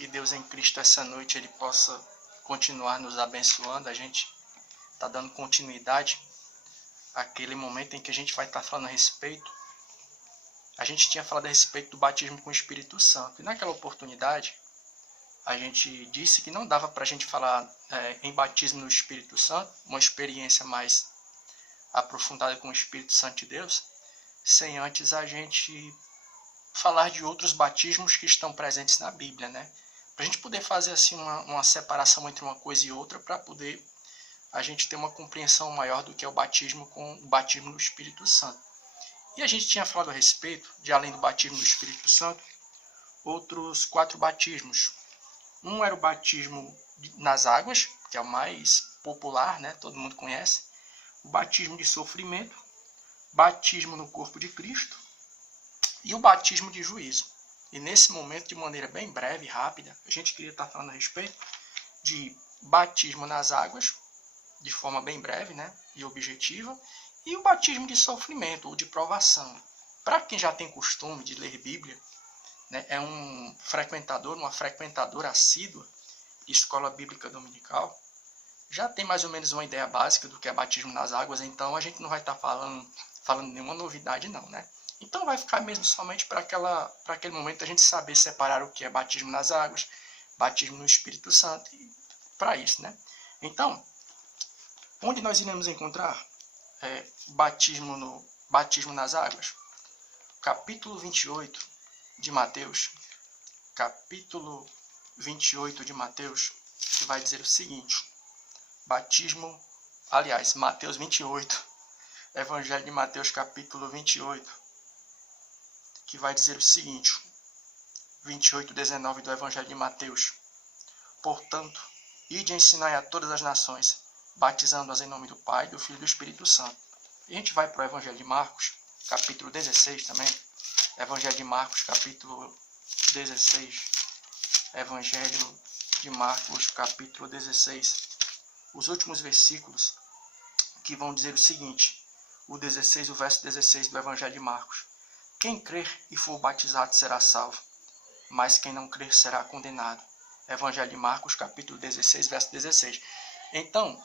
Que Deus em Cristo essa noite Ele possa continuar nos abençoando. A gente está dando continuidade àquele momento em que a gente vai estar falando a respeito. A gente tinha falado a respeito do batismo com o Espírito Santo. E naquela oportunidade, a gente disse que não dava para a gente falar em batismo no Espírito Santo, uma experiência mais aprofundada com o Espírito Santo de Deus, sem antes a gente falar de outros batismos que estão presentes na Bíblia, né? Para a gente poder fazer assim uma separação entre uma coisa e outra, para poder a gente ter uma compreensão maior do que é o batismo com o batismo no Espírito Santo. E a gente tinha falado a respeito de, além do batismo no Espírito Santo, outros 4 batismos. Um era o batismo nas águas, que é o mais popular, né? Todo mundo conhece. O batismo de sofrimento, batismo no corpo de Cristo e o batismo de juízo. E nesse momento, de maneira bem breve e rápida, a gente queria estar falando a respeito de batismo nas águas, de forma bem breve, né, e objetiva, e o batismo de sofrimento ou de provação. Para quem já tem costume de ler Bíblia, né, é um frequentador, uma frequentadora assídua de escola bíblica dominical, já tem mais ou menos uma ideia básica do que é batismo nas águas, então a gente não vai estar falando nenhuma novidade não, né? Então vai ficar mesmo somente para aquele momento a gente saber separar o que é batismo nas águas, batismo no Espírito Santo, e para isso, né? Então, onde nós iremos encontrar batismo nas águas? Capítulo 28 de Mateus, capítulo 28 de Mateus, que vai dizer o seguinte: Mateus 28, Evangelho de Mateus, capítulo 28, que vai dizer o seguinte, 28:19 do Evangelho de Mateus: Portanto, ide e ensinai a todas as nações, batizando-as em nome do Pai, do Filho e do Espírito Santo. E a gente vai para o Evangelho de Marcos, capítulo 16 também. Evangelho de Marcos, capítulo 16. Evangelho de Marcos, capítulo 16. Os últimos versículos que vão dizer o seguinte, o verso 16 do Evangelho de Marcos: Quem crer e for batizado será salvo, mas quem não crer será condenado. Evangelho de Marcos, capítulo 16, verso 16. Então,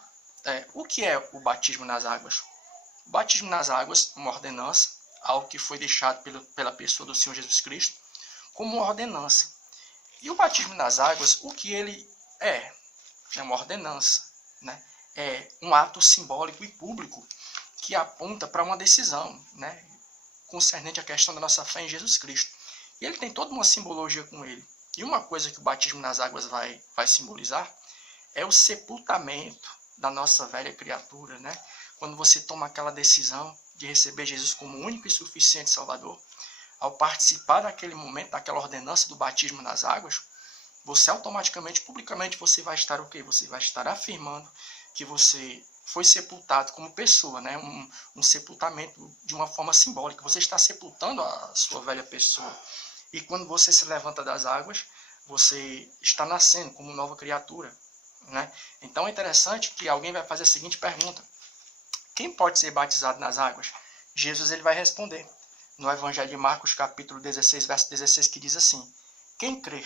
o que é o batismo nas águas? O batismo nas águas, uma ordenança, algo que foi deixado pela pessoa do Senhor Jesus Cristo, como uma ordenança. E o batismo nas águas, o que ele é? É uma ordenança, né? É um ato simbólico e público que aponta para uma decisão, né, concernente à questão da nossa fé em Jesus Cristo. E ele tem toda uma simbologia com ele. E uma coisa que o batismo nas águas vai simbolizar é o sepultamento da nossa velha criatura, né? Quando você toma aquela decisão de receber Jesus como único e suficiente Salvador, ao participar daquele momento, daquela ordenança do batismo nas águas, você automaticamente, publicamente, você vai estar o quê? Você vai estar afirmando que você foi sepultado como pessoa, né? Um sepultamento de uma forma simbólica. Você está sepultando a sua velha pessoa. E quando você se levanta das águas, você está nascendo como nova criatura, né? Então é interessante que alguém vai fazer a seguinte pergunta: quem pode ser batizado nas águas? Jesus ele vai responder no Evangelho de Marcos, capítulo 16, verso 16, que diz assim: Quem crer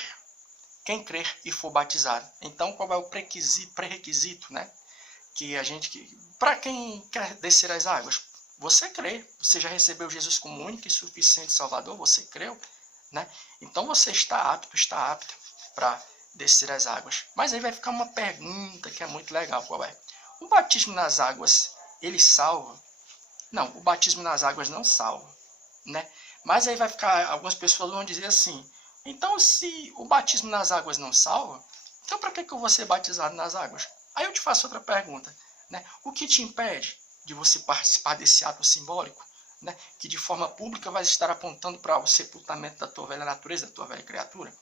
e for batizado. Então, qual é o pré-requisito, né? Para quem quer descer as águas, você crê, você já recebeu Jesus como único e suficiente Salvador, você creu, né? Então você está apto para descer as águas. Mas aí vai ficar uma pergunta que é muito legal, qual é? O batismo nas águas, ele salva? Não, o batismo nas águas não salva, né? Mas aí vai ficar, algumas pessoas vão dizer assim: então se o batismo nas águas não salva, então para que eu vou ser batizado nas águas? Aí eu te faço outra pergunta, né? O que te impede de você participar desse ato simbólico, né? Que de forma pública vai estar apontando para o sepultamento da tua velha natureza, da tua velha criatura?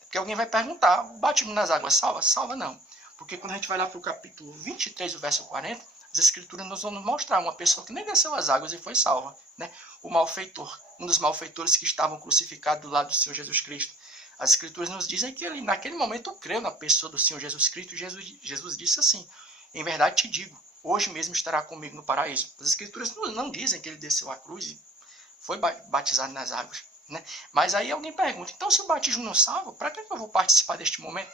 Porque alguém vai perguntar: o batismo nas águas salva? Salva não. Porque quando a gente vai lá para o capítulo 23, o verso 40, as escrituras nos vão mostrar uma pessoa que nem desceu as águas e foi salva, né? O malfeitor, um dos malfeitores que estavam crucificados do lado do Senhor Jesus Cristo. As escrituras nos dizem que ele, naquele momento, creu na pessoa do Senhor Jesus Cristo. E Jesus disse assim: em verdade te digo, hoje mesmo estará comigo no paraíso. As escrituras não dizem que ele desceu à cruz e foi batizado nas águas. Né? Mas aí alguém pergunta, então se o batismo não salva, para que eu vou participar deste momento,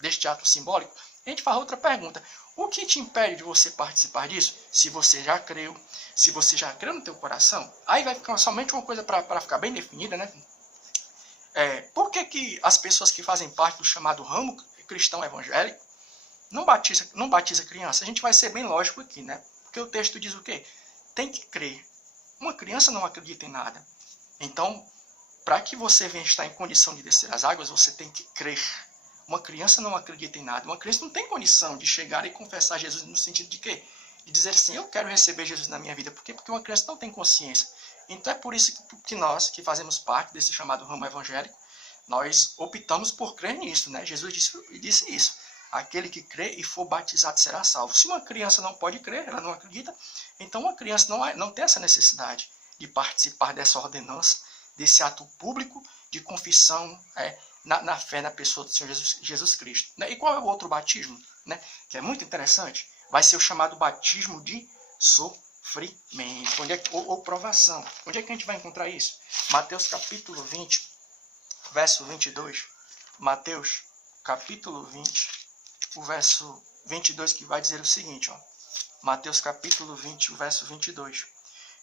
deste ato simbólico? A gente faz outra pergunta. O que te impede de você participar disso? Se você já creu, se você já creu no teu coração, aí vai ficar somente uma coisa para ficar bem definida, né? Por que as pessoas que fazem parte do chamado ramo cristão evangélico não batiza criança? A gente vai ser bem lógico aqui, né? Porque o texto diz o quê? Tem que crer. Uma criança não acredita em nada. Então, para que você venha estar em condição de descer as águas, você tem que crer. Uma criança não acredita em nada. Uma criança não tem condição de chegar e confessar Jesus no sentido de quê? De dizer assim, eu quero receber Jesus na minha vida. Por quê? Porque uma criança não tem consciência. Então é por isso que nós, que fazemos parte desse chamado ramo evangélico, nós optamos por crer nisso, né? Jesus disse isso. Aquele que crê e for batizado será salvo. Se uma criança não pode crer, ela não acredita, então uma criança não tem essa necessidade de participar dessa ordenança, desse ato público de confissão na fé na pessoa do Senhor Jesus Cristo. Né? E qual é o outro batismo? Né? Que é muito interessante. Vai ser o chamado batismo de sofrimento. Ou provação. Onde é que a gente vai encontrar isso? Mateus capítulo 20, verso 22. Mateus capítulo 20, o verso 22, que vai dizer o seguinte. Ó. Mateus capítulo 20, o verso 22.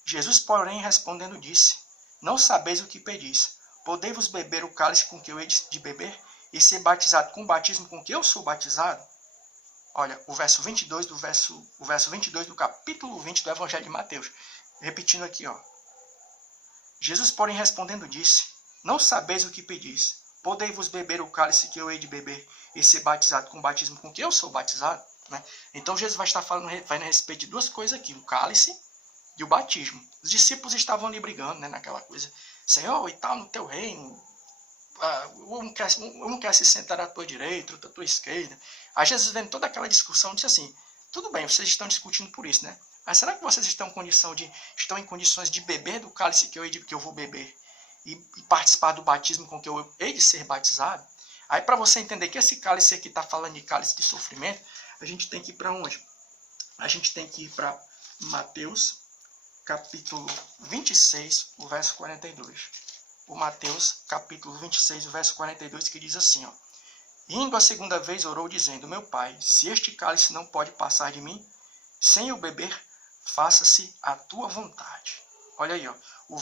Jesus, porém, respondendo, disse, não sabeis o que pedis. Podei-vos beber o cálice com que eu hei de beber e ser batizado com o batismo com que eu sou batizado? Olha, o verso 22 do capítulo 20 do Evangelho de Mateus. Repetindo aqui, ó. Jesus, porém, respondendo, disse, não sabeis o que pedis. Podei-vos beber o cálice que eu hei de beber e ser batizado com o batismo com que eu sou batizado? Né? Então, Jesus vai estar falando a respeito de duas coisas aqui, o cálice e o batismo. Os discípulos estavam ali brigando, né, naquela coisa. Senhor, e tal, no teu reino, um quer se sentar à tua direita, outro à tua esquerda. Aí Jesus, vendo toda aquela discussão, disse assim, tudo bem, vocês estão discutindo por isso, né? Mas será que vocês estão em condições de beber do cálice que eu vou beber e participar do batismo com que eu hei de ser batizado? Aí, para você entender que esse cálice aqui está falando de cálice de sofrimento, a gente tem que ir para onde? A gente tem que ir para Mateus, capítulo 26, o verso 42. O Mateus, capítulo 26, o verso 42, que diz assim, ó. Indo a segunda vez, orou, dizendo, meu Pai, se este cálice não pode passar de mim, sem eu beber, faça-se a tua vontade. Olha aí, ó, o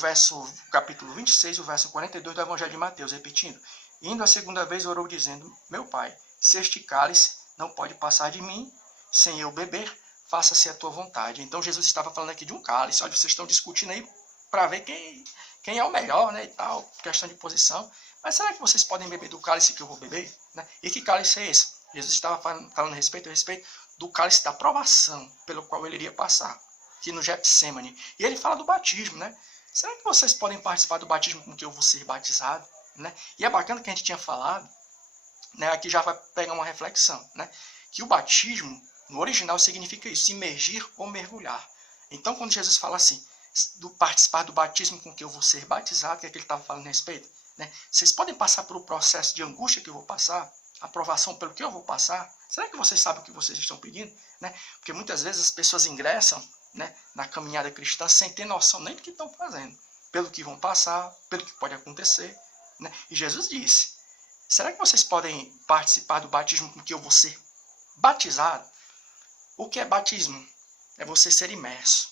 capítulo 26, o verso 42 do Evangelho de Mateus, repetindo. Indo a segunda vez, orou, dizendo, meu Pai, se este cálice não pode passar de mim, sem eu beber, faça-se a tua vontade. Então, Jesus estava falando aqui de um cálice. Olha, vocês estão discutindo aí para ver quem é o melhor, né, e tal, questão de posição. Mas será que vocês podem beber do cálice que eu vou beber? Né? E que cálice é esse? Jesus estava falando a respeito do cálice da provação, pelo qual ele iria passar, aqui no Getsemane. E ele fala do batismo, né? Será que vocês podem participar do batismo com que eu vou ser batizado? Né? E é bacana que a gente tinha falado, né, aqui já vai pegar uma reflexão, né, que o batismo, no original, significa isso, imergir ou mergulhar. Então, quando Jesus fala assim, participar do batismo com que eu vou ser batizado, o que é que ele estava falando a respeito? Né? Vocês podem passar por um processo de angústia que eu vou passar, aprovação pelo que eu vou passar? Será que vocês sabem o que vocês estão pedindo? Né? Porque muitas vezes as pessoas ingressam, né, na caminhada cristã sem ter noção nem do que estão fazendo, pelo que vão passar, pelo que pode acontecer. Né? E Jesus disse, será que vocês podem participar do batismo com que eu vou ser batizado? O que é batismo? É você ser imerso,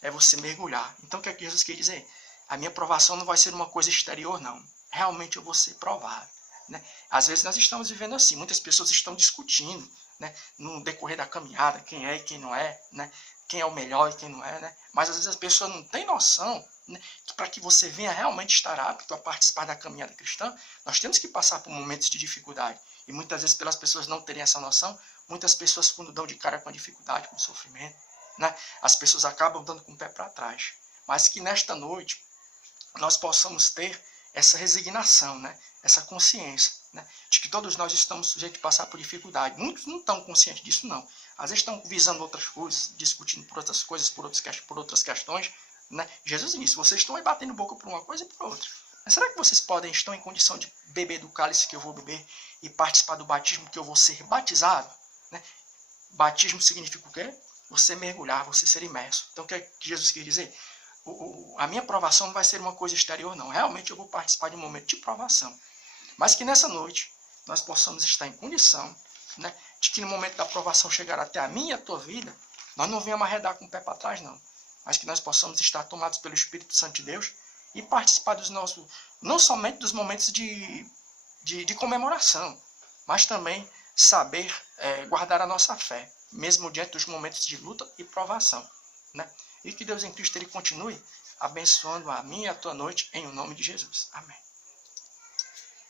é você mergulhar. Então o que é que Jesus quer dizer? A minha provação não vai ser uma coisa exterior, não. Realmente eu vou ser provado. Né? Às vezes nós estamos vivendo assim, muitas pessoas estão discutindo, né, no decorrer da caminhada, quem é e quem não é, né, quem é o melhor e quem não é, né? Mas às vezes as pessoas não têm noção, né, que para que você venha realmente estar apto a participar da caminhada cristã, nós temos que passar por momentos de dificuldade. E muitas vezes, pelas pessoas não terem essa noção, muitas pessoas, quando dão de cara com a dificuldade, com o sofrimento, né, as pessoas acabam dando com o pé para trás. Mas que nesta noite nós possamos ter essa resignação, né, essa consciência, né, de que todos nós estamos sujeitos a passar por dificuldade. Muitos não estão conscientes disso, não. Às vezes estão visando outras coisas, discutindo por outras coisas, por outras questões. Né? Jesus disse, vocês estão aí batendo boca por uma coisa e por outra. Mas será que vocês estão em condição de beber do cálice que eu vou beber e participar do batismo que eu vou ser batizado? Né? Batismo significa o quê? Você mergulhar, você ser imerso. Então o que é que Jesus quer dizer? a minha provação não vai ser uma coisa exterior, não. Realmente eu vou participar de um momento de provação. Mas que nessa noite nós possamos estar em condição, né, de que no momento da provação chegar até a minha e a tua vida, nós não venhamos arredar com o pé para trás, não. Mas que nós possamos estar tomados pelo Espírito Santo de Deus e participar dos nossos, não somente dos momentos de comemoração, mas também saber guardar a nossa fé, mesmo diante dos momentos de luta e provação, né? E que Deus em Cristo ele continue abençoando a minha e a tua noite, em o nome de Jesus. Amém.